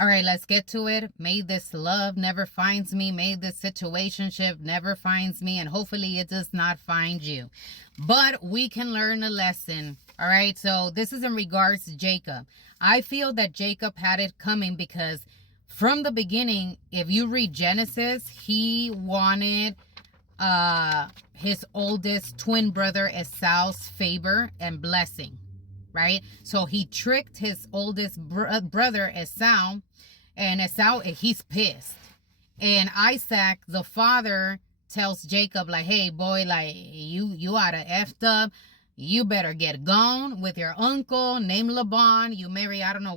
All right, let's get to it. May this love never finds me. May this situationship never finds me. And hopefully it does not find you. But we can learn a lesson. All right, so this is in regards to Jacob. I feel that Jacob had it coming because from the beginning, if you read Genesis, he wanted his oldest twin brother Esau's favor and blessing. Right? So he tricked his oldest brother Esau, and Esau, he's pissed. And Isaac, the father, tells Jacob, like, hey, boy, like, you oughta effed up. You better get gone with your uncle named Laban. You marry, I don't know,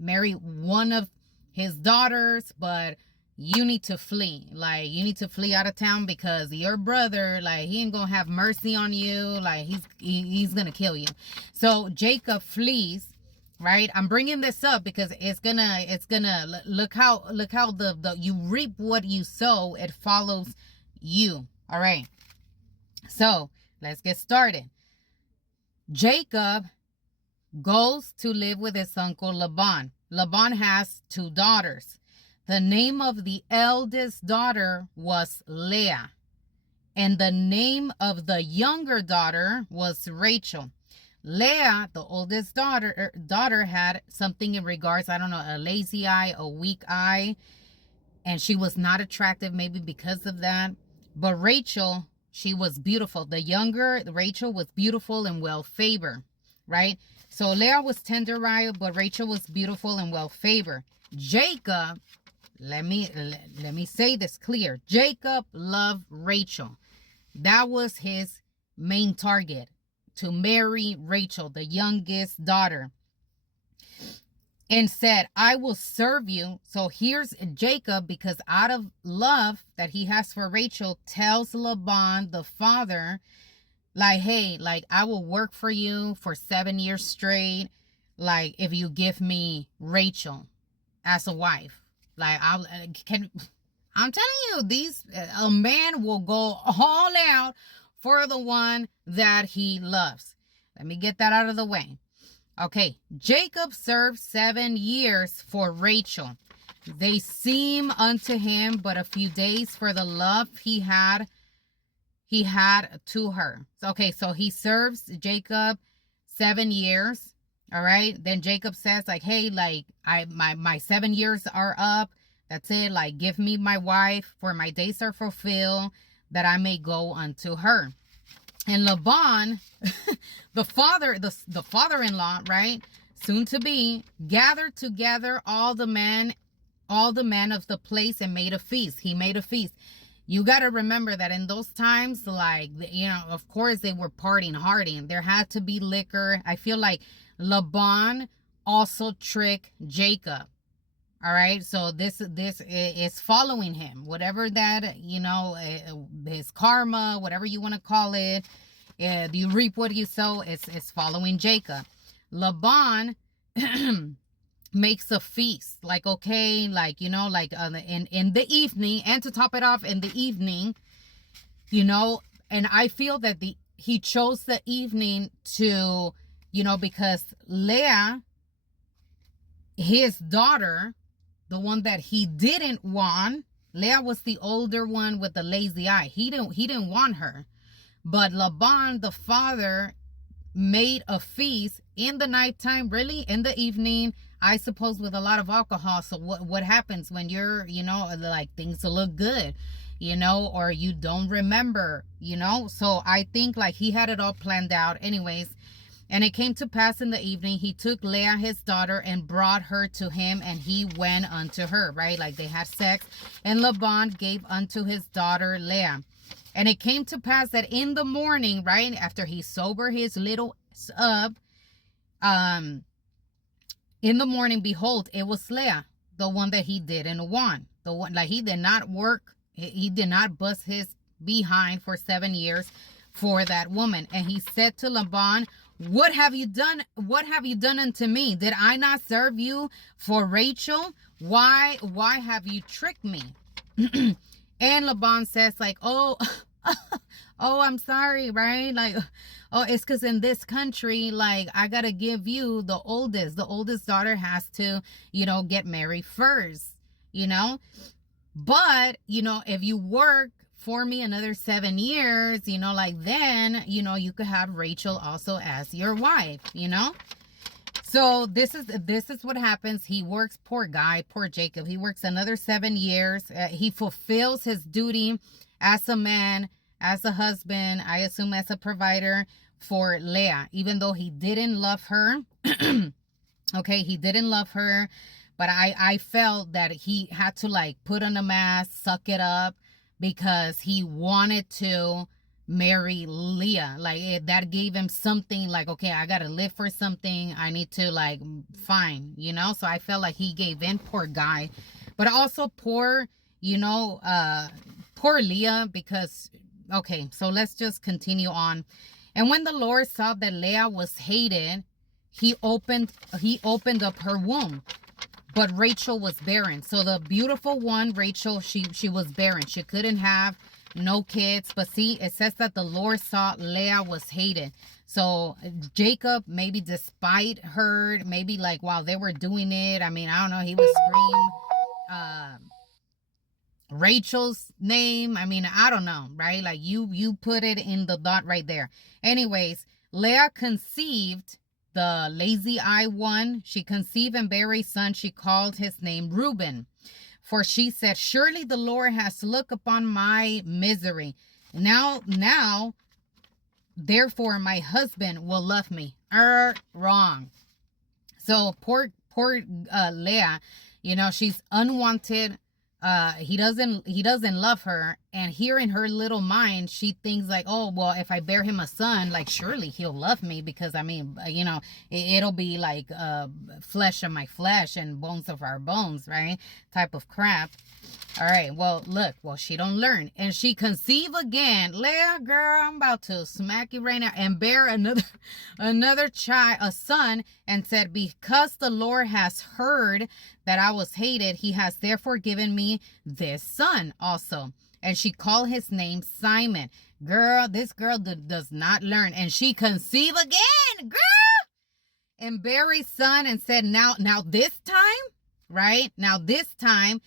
marry one of his daughters, but you need to flee. Like, you need to flee out of town because your brother, like, he ain't gonna have mercy on you. Like, he's gonna kill you. So Jacob flees, right? I'm bringing this up because it's gonna look how the you reap what you sow. It follows you. All right. So let's get started. Jacob goes to live with his uncle Laban. Laban has 2 daughters. The name of the eldest daughter was Leah, and the name of the younger daughter was Rachel. Leah, the oldest daughter had something in regards, I don't know, a lazy eye, a weak eye, and she was not attractive maybe because of that. But Rachel, she was beautiful. The younger Rachel was beautiful and well-favored, right? So Leah was tender-eyed, but Rachel was beautiful and well-favored. Jacob, let me say this clear. Jacob loved Rachel. That was his main target, to marry Rachel, the youngest daughter, and said, I will serve you. So here's Jacob, because out of love that he has for Rachel, tells Laban, the father, like, hey, like, I will work for you for 7 years straight, like, if you give me Rachel as a wife. Like, I'm telling you, a man will go all out for the one that he loves. Let me get that out of the way. Okay, Jacob served 7 years for Rachel. They seem unto him but a few days for the love he had to her. Okay, so he serves Jacob 7 years. All right. Then Jacob says, like, hey, like, my 7 years are up. That's it. Like, give me my wife, for my days are fulfilled, that I may go unto her. And Laban, the father-in-law, right, soon to be, gathered together all the men of the place and made a feast. He made a feast. You got to remember that in those times, like, you know, of course they were partying hard, and there had to be liquor. I feel like Laban also tricked Jacob. All right. So this is following him, whatever that, you know, his karma, whatever you want to call it. You reap what you sow. It's following Jacob. Laban makes a feast, like, okay, like, you know, like in the evening, and to top it off, in the evening, you know, and I feel that he chose the evening to, you know, because Leah, his daughter, the one that he didn't want, Leah was the older one with the lazy eye. He didn't want her. But Laban, the father, made a feast in the nighttime, really in the evening, I suppose, with a lot of alcohol. So what happens when you're, you know, like, things look good, you know, or you don't remember, you know? So I think, like, he had it all planned out. Anyways, and it came to pass in the evening, he took Leah, his daughter, and brought her to him, and he went unto her, right? Like, they had sex, and Laban gave unto his daughter Leah. And it came to pass that in the morning, right, after he sobered his little up, in the morning, behold, it was Leah, the one that he didn't want. The one, like, he did not work, he did not bust his behind for 7 years for that woman. And he said to Laban, what have you done? What have you done unto me? Did I not serve you for Rachel? Why have you tricked me? And Laban says, like, oh, oh, I'm sorry, right? Like, oh, it's because in this country, like, I gotta give you the oldest daughter has to, get married first, you know. But, if you work for me another 7 years, like, then, you could have Rachel also as your wife, So this is what happens. He works, poor guy, poor Jacob. He works another 7 years. He fulfills his duty as a man, as a husband, I assume as a provider for Leah, even though he didn't love her. Okay, he didn't love her, but I felt that he had to, like, put on a mask, suck it up, because he wanted to marry Leah. Like, that gave him something, like, okay, I gotta live for something, I need to, like, fine, so I felt like he gave in, poor guy. But also poor, poor Leah, because, okay, so let's just continue on. And when the Lord saw that Leah was hated, he opened up her womb, but Rachel was barren. So the beautiful one, Rachel, she was barren. She couldn't have no kids. But see, it says that the Lord saw Leah was hated. So Jacob, maybe despite her, maybe like while they were doing it, I mean, I don't know, he would scream Rachel's name. I mean, I don't know, right? Like, you put it in the dot right there. Anyways, Leah conceived, the lazy eye one. She conceived and bare a son. She called his name Reuben. For she said, surely the Lord has looked upon my misery. Now, therefore, my husband will love me. Wrong. So poor Leah, she's unwanted. He doesn't love her, and here in her little mind, she thinks like, oh, well, if I bear him a son, like, surely he'll love me, because I mean, it'll be like flesh of my flesh and bones of our bones, right? Type of crap. All right, well, look, she don't learn, and she conceive again. Leah, girl, I'm about to smack you right now. And bear another child, a son, and said, because the Lord has heard that I was hated, he has therefore given me this son also. And she called his name Simon. Girl, this girl does not learn. And she conceive again, girl, and bear a son, and said, now this time, right? Now this time,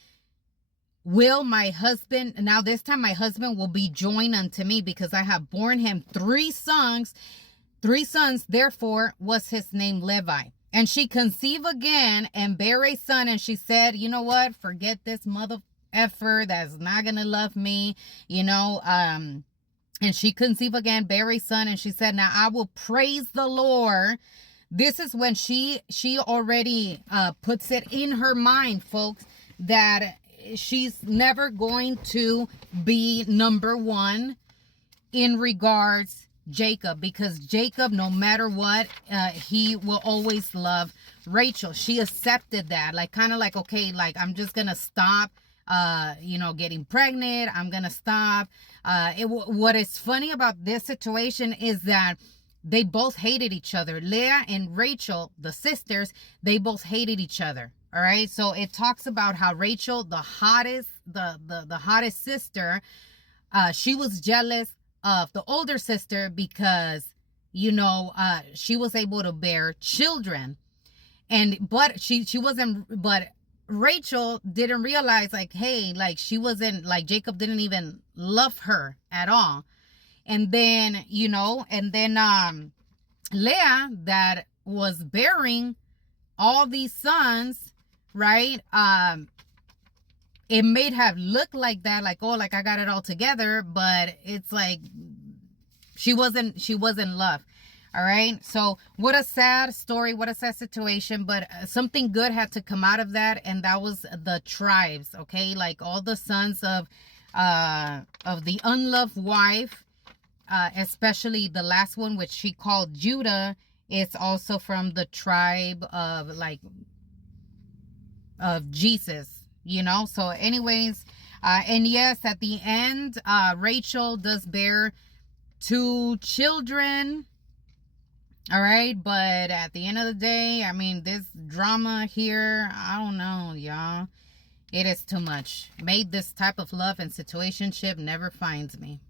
my husband will be joined unto me, because I have borne him 3 sons. 3 sons, therefore was his name Levi. And she conceived again and bare a son, and she said, you know what? Forget this mother effer that's not gonna love me, and she conceived again, bare a son, and she said, now I will praise the Lord. This is when she already puts it in her mind, folks, that she's never going to be number one in regards Jacob, because Jacob, no matter what, he will always love Rachel. She accepted that, like, kind of like, okay, like, I'm just gonna stop getting pregnant. I'm gonna stop. What is funny about this situation is that they both hated each other. Leah and Rachel, the sisters, they both hated each other. All right, so it talks about how Rachel, the hottest sister, she was jealous of the older sister because, she was able to bear children, but she wasn't. But Rachel didn't realize, like, hey, like, she wasn't, like, Jacob didn't even love her at all. And then, Leah, that was bearing all these sons, right? It may have looked like that, like, oh, like, I got it all together, but it's like she wasn't loved. All right, so what a sad story, what a sad situation, but something good had to come out of that, and that was the tribes. Okay, like, all the sons of the unloved wife, especially the last one, which she called Judah. It's also from the tribe of, like, of Jesus, so anyways, and yes, at the end, Rachel does bear 2 children. All right, but at the end of the day, I mean, this drama here, I don't know, y'all, it is too much. Made this type of love and situationship never finds me.